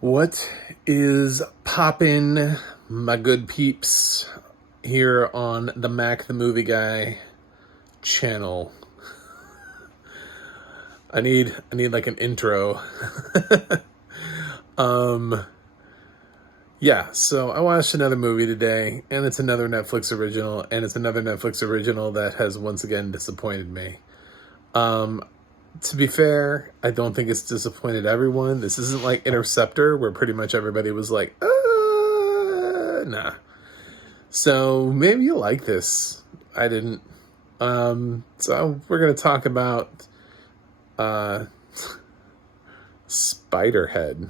What is poppin', my good peeps, here on the Mac the Movie Guy channel? I need like an intro. Yeah, so I watched another movie today, and it's another Netflix original, and it's another Netflix original that has once again disappointed me. To be fair, I don't think it's disappointed everyone. This isn't like Interceptor, where pretty much everybody was like, nah. So maybe you like this. I didn't. So we're going to talk about Spiderhead.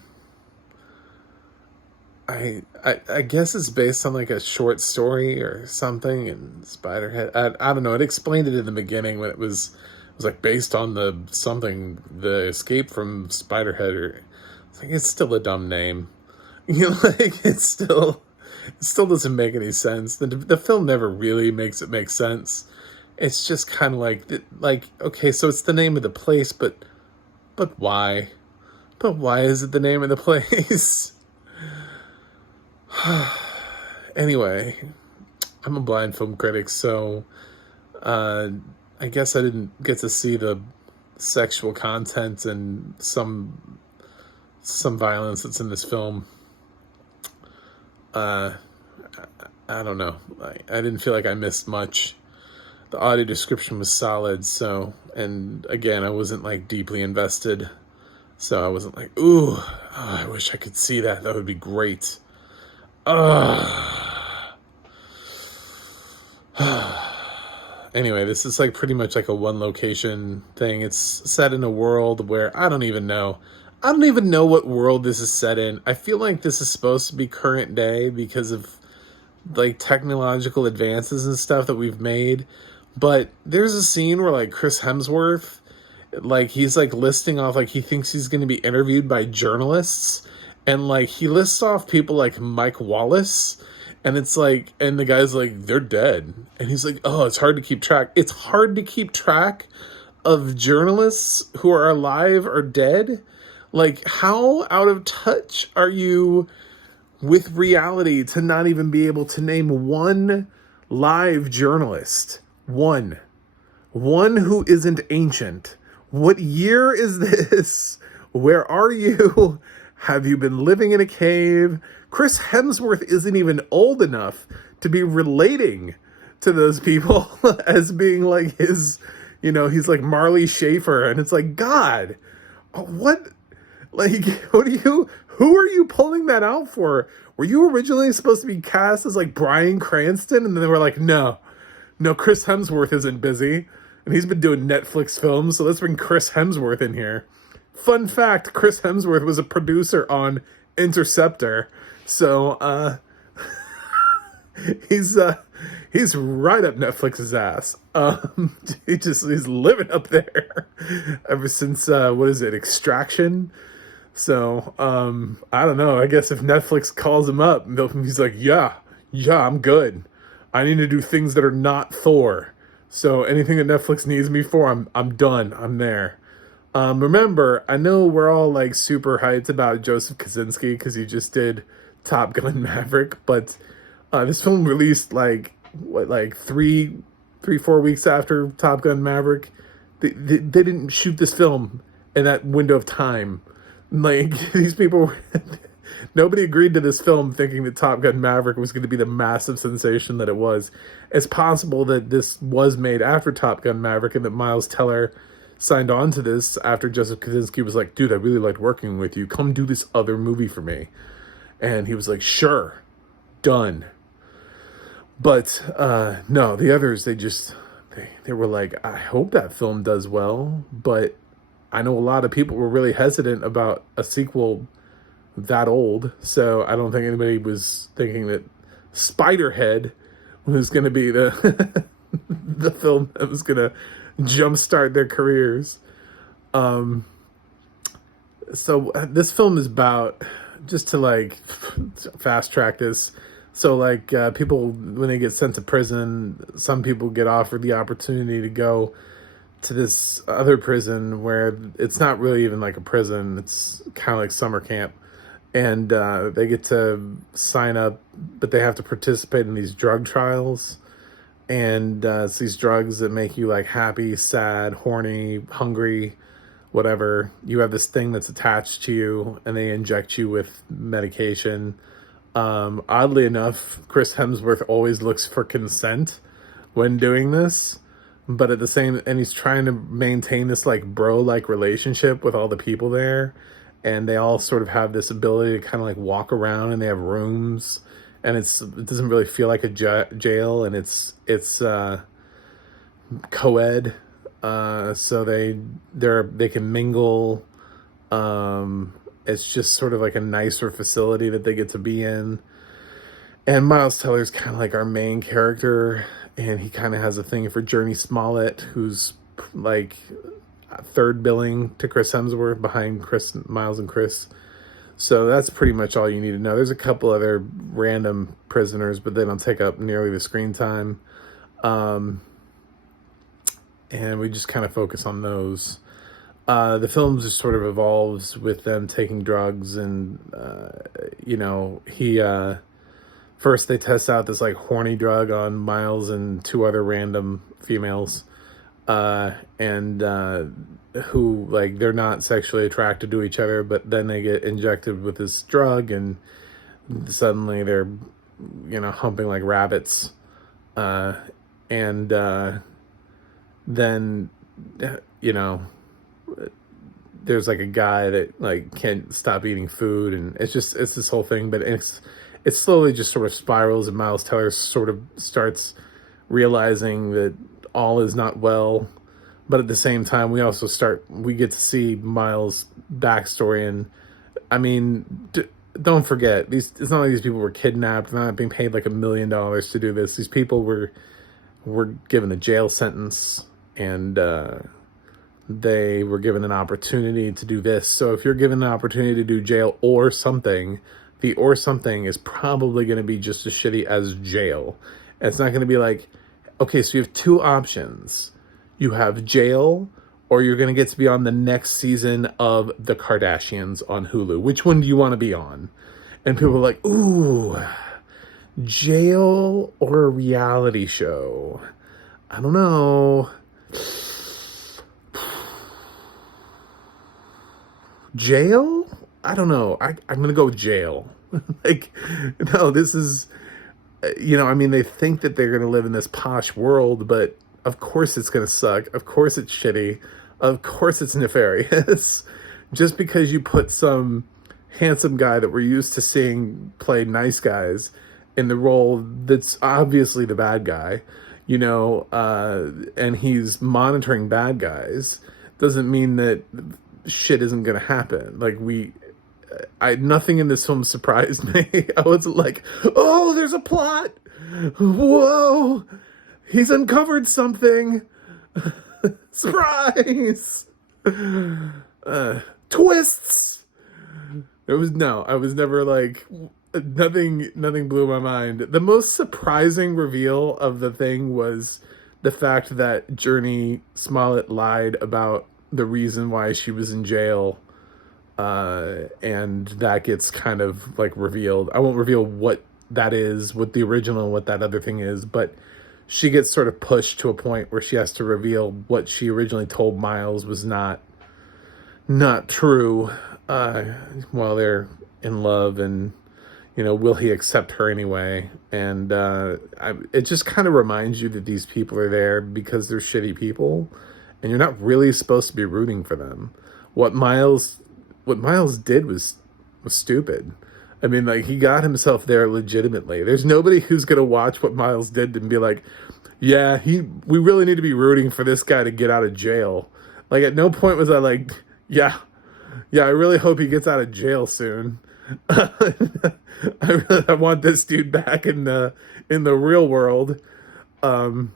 I guess it's based on like a short story or something, and Spiderhead. I don't know. It explained it in the beginning when it was like based on the escape from Spiderhead, or it's still a dumb name. Like it still doesn't make any sense. The film never really makes it make sense. It's just kind of like okay, so it's the name of the place, but why? But why is it the name of the place? Anyway, I'm a blind film critic, so I guess I didn't get to see the sexual content and some violence that's in this film. I don't know. I didn't feel like I missed much. The audio description was solid, so, and again, I wasn't like deeply invested, so I wasn't like, ooh, I wish I could see that. That would be great. Anyway, this is like pretty much like a one location thing. It's set in a world where I don't even know what world this is set in. I feel like this is supposed to be current day because of like technological advances and stuff that we've made. But there's a scene where like Chris Hemsworth, like he's like listing off, like he thinks he's going to be interviewed by journalists, and like he lists off people like Mike Wallace, and it's like, and the guy's like, they're dead, and he's like, oh, it's hard to keep track. It's hard to keep track of journalists who are alive or dead. Like, how out of touch are you with reality to not even be able to name one live journalist? One who isn't ancient. What year is this? Where are you? Have you been living in a cave? Chris Hemsworth isn't even old enough to be relating to those people as being like his, he's like Marley Schaefer, and it's like, God, what, like, who are you pulling that out for? Were you originally supposed to be cast as like Bryan Cranston, and then they were like, no, Chris Hemsworth isn't busy, and he's been doing Netflix films, so let's bring Chris Hemsworth in here. Fun fact, Chris Hemsworth was a producer on Interceptor, so he's right up Netflix's ass. He's living up there ever since what is it, Extraction? So I don't know. I guess if Netflix calls him up, he's like, yeah, I'm good. I need to do things that are not Thor. So anything that Netflix needs me for, I'm done. I'm there. Remember, I know we're all like super hyped about Joseph Kosinski because he just did Top Gun Maverick, but this film released like 4 weeks after Top Gun Maverick. They didn't shoot this film in that window of time. Like, these people, nobody agreed to this film thinking that Top Gun Maverick was going to be the massive sensation that it was. It's possible that this was made after Top Gun Maverick and that Miles Teller signed on to this after Joseph Kosinski was like, dude, I really liked working with you. Come do this other movie for me. And he was like, sure, done. But no, the others, they were like, I hope that film does well, but I know a lot of people were really hesitant about a sequel that old, so I don't think anybody was thinking that Spiderhead was going to be the the film that was going to jumpstart their careers. So this film is about, just to like fast track this, so like people, when they get sent to prison, some people get offered the opportunity to go to this other prison where it's not really even like a prison. It's kind of like summer camp. and they get to sign up, but they have to participate in these drug trials. And it's these drugs that make you like happy, sad, horny, hungry, whatever. You have this thing that's attached to you, and they inject you with medication. Oddly enough, Chris Hemsworth always looks for consent when doing this, but at the same, and he's trying to maintain this like bro like relationship with all the people there, and they all sort of have this ability to kind of like walk around, and they have rooms, and it doesn't really feel like a jail, and it's co-ed, so they can mingle. It's just sort of like a nicer facility that they get to be in. And Miles Teller's kind of like our main character, and he kind of has a thing for Journey Smollett, who's like third billing to Chris Hemsworth behind Miles and Chris. So that's pretty much all you need to know. There's a couple other random prisoners, but they don't take up nearly the screen time. And we just kind of focus on those. The film just sort of evolves with them taking drugs, and first they test out this like horny drug on Miles and two other random females, and who like they're not sexually attracted to each other, but then they get injected with this drug, and suddenly they're humping like rabbits, and then there's like a guy that like can't stop eating food, and it's this whole thing, but it slowly just sort of spirals, and Miles Teller sort of starts realizing that all is not well. But at the same time, we get to see Miles' backstory, and I mean, don't forget, it's not like these people were kidnapped. They're not being paid like $1 million to do this. These people were given a jail sentence, and they were given an opportunity to do this. So if you're given an opportunity to do jail or something, the or something is probably going to be just as shitty as jail. And it's not going to be like, okay, so you have two options. You have jail, or you're going to get to be on the next season of The Kardashians on Hulu. Which one do you want to be on? And people are like, ooh, jail or a reality show? I don't know. Jail? I don't know. I'm going to go with jail. Like, no, this is, they think that they're going to live in this posh world, but of course it's going to suck. Of course it's shitty. Of course it's nefarious. Just because you put some handsome guy that we're used to seeing play nice guys in the role that's obviously the bad guy, and he's monitoring bad guys, doesn't mean that shit isn't going to happen. Like nothing in this film surprised me. I wasn't like, oh, there's a plot. Whoa, he's uncovered something. Surprise. Twists. I was never like, nothing blew my mind. The most surprising reveal of the thing was the fact that Journey Smollett lied about the reason why she was in jail, and that gets kind of like revealed. I won't reveal what that is, what the original, what that other thing is, but she gets sort of pushed to a point where she has to reveal what she originally told Miles was not true, while they're in love, and will he accept her anyway? And it just kind of reminds you that these people are there because they're shitty people, and you're not really supposed to be rooting for them. What Miles did was stupid. I mean, like, he got himself there legitimately. There's nobody who's going to watch what Miles did and be like, yeah, we really need to be rooting for this guy to get out of jail. Like, at no point was I like, yeah, I really hope he gets out of jail soon. I want this dude back in the real world. And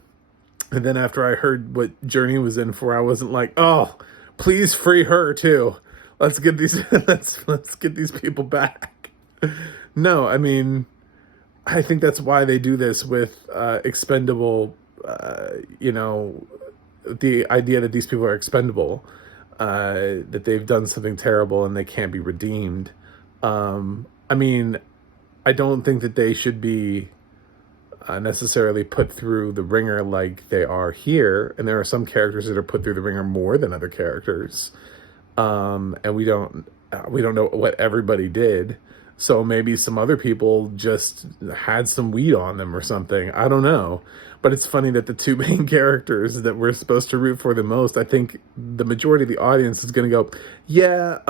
then after I heard what Journey was in for, I wasn't like, oh, please free her too. Let's get these let's get these people back. No, I mean, I think that's why they do this with expendable, the idea that these people are expendable, that they've done something terrible and they can't be redeemed. I mean, I don't think that they should be necessarily put through the ringer like they are here, and there are some characters that are put through the ringer more than other characters, and we don't know what everybody did. So maybe some other people just had some weed on them or something. I don't know. But it's funny that the two main characters that we're supposed to root for the most, I think the majority of the audience is going to go, yeah,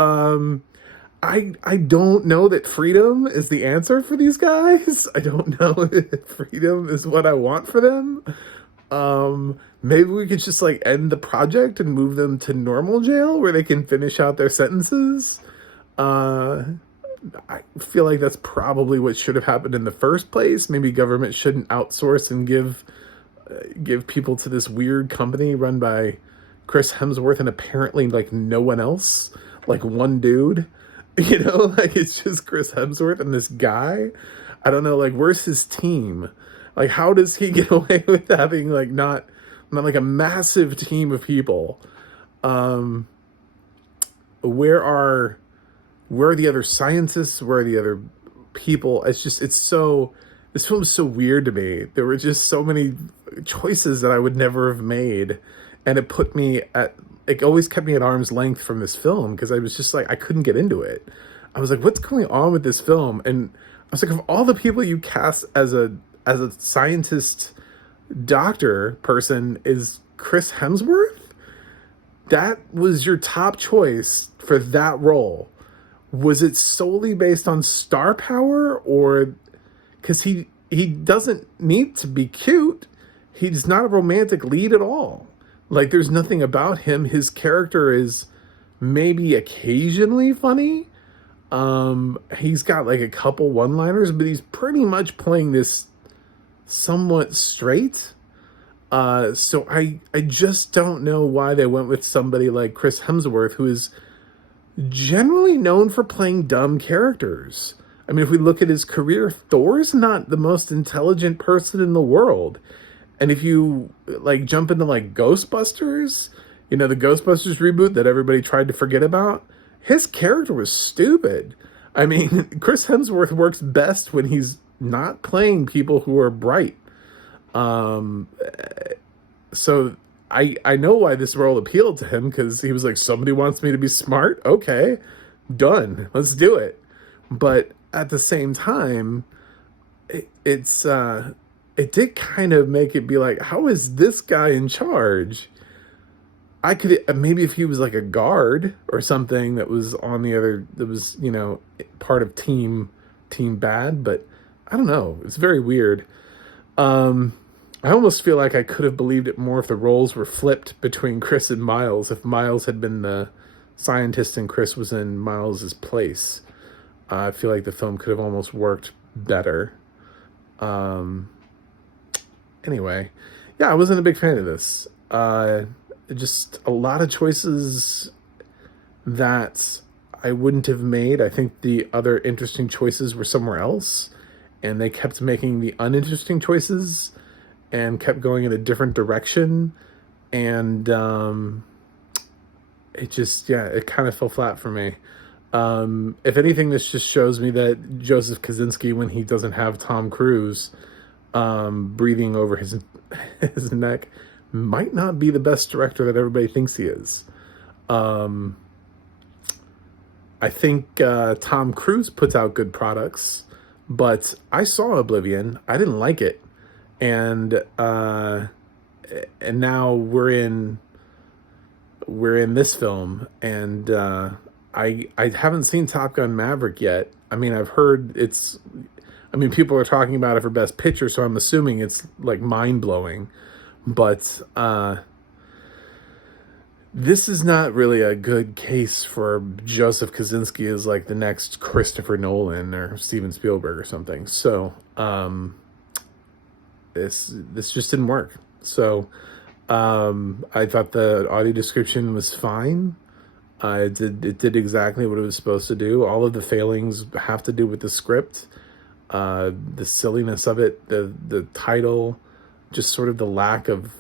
I don't know that freedom is the answer for these guys. I don't know if freedom is what I want for them. Maybe we could just like end the project and move them to normal jail where they can finish out their sentences. I feel like that's probably what should have happened in the first place. Maybe government shouldn't outsource and give people to this weird company run by Chris Hemsworth and apparently like no one else, like one dude. Like it's just Chris Hemsworth and this guy. I don't know, like where's his team? Like how does he get away with having like not like a massive team of people? Where are the other scientists? Where are the other people? This film is so weird to me. There were just so many choices that I would never have made. And it always kept me at arm's length from this film because I was just like, I couldn't get into it. I was like, what's going on with this film? And I was like, of all the people you cast as a scientist doctor person is Chris Hemsworth? That was your top choice for that role. Was it solely based on star power, or because he doesn't need to be cute? He's not a romantic lead at all. Like there's nothing about him. His character is maybe occasionally funny. He's got like a couple one-liners, but he's pretty much playing this somewhat straight. So I just don't know why they went with somebody like Chris Hemsworth, who is generally known for playing dumb characters. I mean, if we look at his career, Thor's not the most intelligent person in the world. And if you like jump into like Ghostbusters, the Ghostbusters reboot that everybody tried to forget about, his character was stupid. I mean, Chris Hemsworth works best when he's not playing people who are bright. So I know why this role appealed to him, because he was like, somebody wants me to be smart? Okay, done. Let's do it. But at the same time, it did kind of make it be like, how is this guy in charge? I could, maybe if he was like a guard or something that was part of team bad, but I don't know. It's very weird. I almost feel like I could have believed it more if the roles were flipped between Chris and Miles, if Miles had been the scientist and Chris was in Miles's place. I feel like the film could have almost worked better. Anyway, yeah, I wasn't a big fan of this. Just a lot of choices that I wouldn't have made. I think the other interesting choices were somewhere else, and they kept making the uninteresting choices and kept going in a different direction. And it kind of fell flat for me. If anything, this just shows me that Joseph Kosinski, when he doesn't have Tom Cruise breathing over his neck, might not be the best director that everybody thinks he is. I think Tom Cruise puts out good products, but I saw Oblivion. I didn't like it. And now we're in this film, and I haven't seen Top Gun Maverick yet. I mean, I've heard people are talking about it for Best Picture, so I'm assuming it's like mind-blowing. But this is not really a good case for Joseph Kosinski as like the next Christopher Nolan or Steven Spielberg or something. So this just didn't work. So I thought the audio description was fine. It did exactly what it was supposed to do. All of the failings have to do with the script, the silliness of it, the title, just sort of the lack of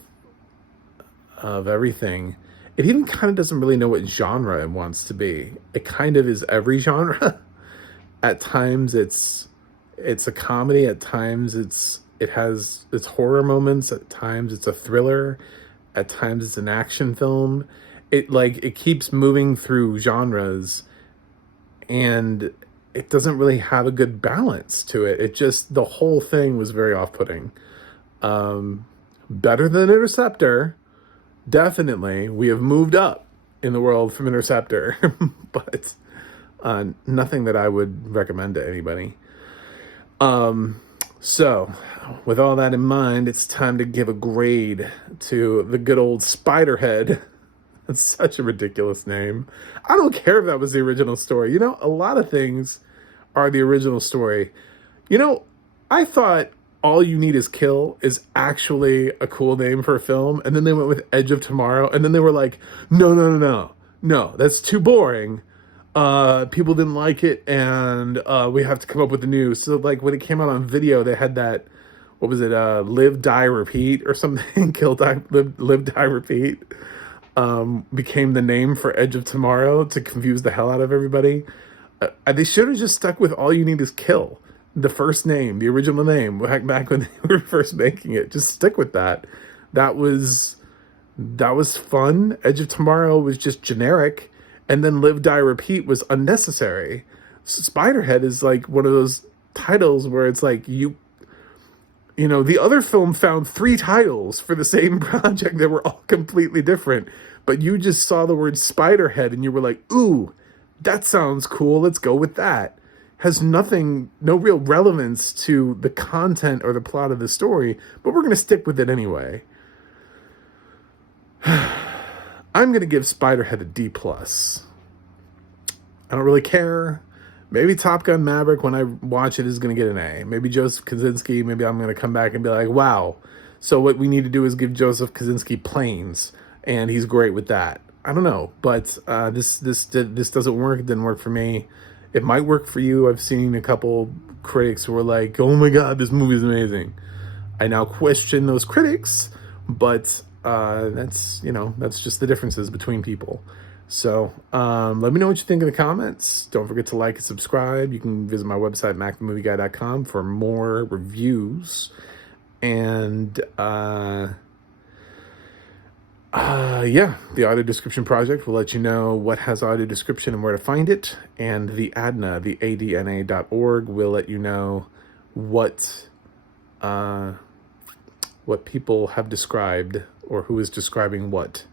everything. It even kind of doesn't really know what genre it wants to be. It kind of is every genre. At times it's a comedy, at times it has its horror moments, at times it's a thriller, at times it's an action film. It keeps moving through genres, and it doesn't really have a good balance to it. It just, the whole thing was very off-putting. Better than Interceptor, definitely. We have moved up in the world from Interceptor, but nothing that I would recommend to anybody. So, with all that in mind, it's time to give a grade to the good old Spiderhead. That's such a ridiculous name. I don't care if that was the original story. You know, a lot of things are the original story. You know, I thought All You Need Is Kill is actually a cool name for a film, and then they went with Edge of Tomorrow, and then they were like, no, that's too boring. People didn't like it, and we have to come up with a new. So, like, when it came out on video, they had that, what was it, Live, Die, Repeat, or something? Kill, Die, Live, Die, Repeat. Became the name for Edge of Tomorrow to confuse the hell out of everybody. They should have just stuck with All You Need Is Kill. The first name, the original name, back when they were first making it. Just stick with that. That was fun. Edge of Tomorrow was just generic. And then Live, Die, Repeat was unnecessary. So Spiderhead is like one of those titles where it's like, you know, the other film found 3 titles for the same project that were all completely different. But you just saw the word Spiderhead and you were like, ooh, that sounds cool. Let's go with that. Has nothing, no real relevance to the content or the plot of the story, but we're going to stick with it anyway. I'm going to give Spiderhead a D+. I don't really care. Maybe Top Gun Maverick, when I watch it, is going to get an A. Maybe Joseph Kosinski, maybe I'm going to come back and be like, wow. So what we need to do is give Joseph Kosinski planes, and he's great with that. I don't know, but this doesn't work. It didn't work for me. It might work for you. I've seen a couple critics who are like, oh my God, this movie is amazing. I now question those critics, but that's just the differences between people. So let me know what you think in the comments. Don't forget to like and subscribe. You can visit my website, macthemovieguy.com, for more reviews. And the audio description project will let you know what has audio description and where to find it. And the ADNA, the ADNA.org, will let you know what people have described or who is describing what.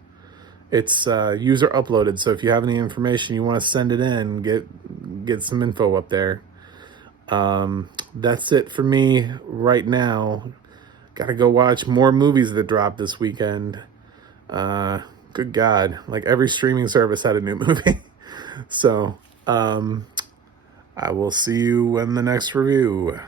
It's user uploaded, so if you have any information you want to send it in, get some info up there. That's it for me right now. Gotta go watch more movies that drop this weekend. Good God, like every streaming service had a new movie. So I will see you in the next review.